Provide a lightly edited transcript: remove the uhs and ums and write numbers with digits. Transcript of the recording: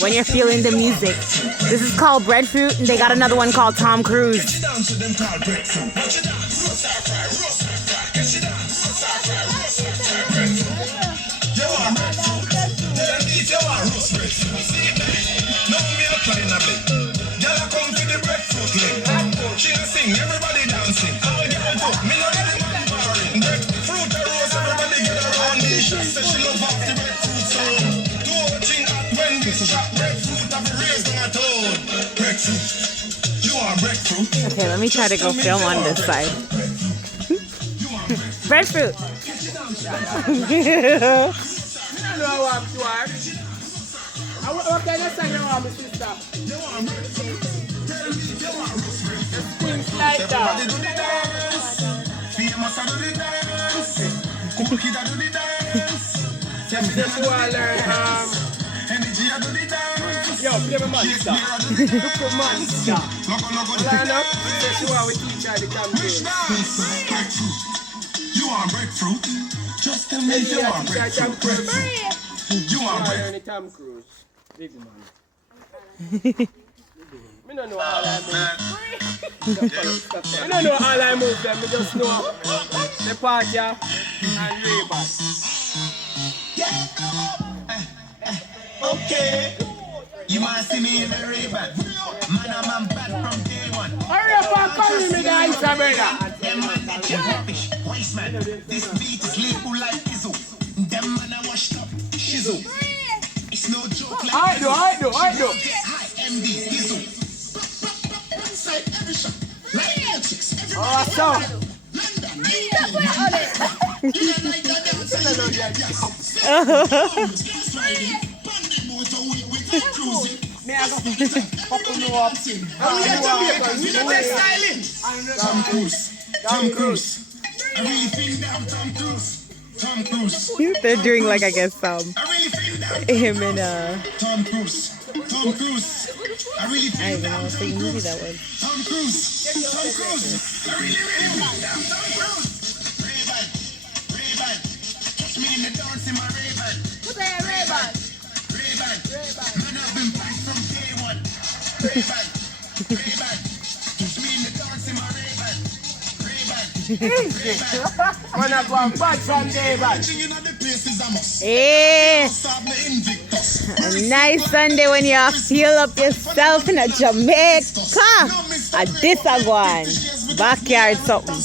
when you're feeling the music. This is called Breadfruit, and they got another one called Tom Cruise. Okay, let me try to go film on this side. Breadfruit. Yo, play my monster. Look for monster. Line up. That's why we teach her the campaign. You are breadfruit. Just tell me you are breadfruit. You are breadfruit. Tom Cruise. Big man. I don't know all I move. I don't know all I move them. I just know the party and Ray-Ban. Okay. You want to see me in the Ray-Ban? Man, I'm bad from day one. Hurry up and come with me, guys, brother. Them man, they get rubbish. Waste man. This beat is legal like Izzo. Them man, I washed up. Shizzle. It's no joke like I do. Hi, MD, Izzo. Inside every shop. Like real chicks. Oh, so. Tom Cruise. I really think that Tom Cruise. They're doing like, I guess, I really think that him and Tom Cruise. I really I think don't even know what big movie that was. Tom Cruise. I really think that Tom Cruise. Ray-Ban. Catch me in the dance in my Ray-Ban. Who's that Ray-Ban? Ray-Ban. Man, I've been back from day one. Ray-Ban. Catch me in the dance in my Ray-Ban. When I go and back from day back. Hey, a nice Sunday when you feel up yourself in a Jamaica. A this a go on. Backyard something.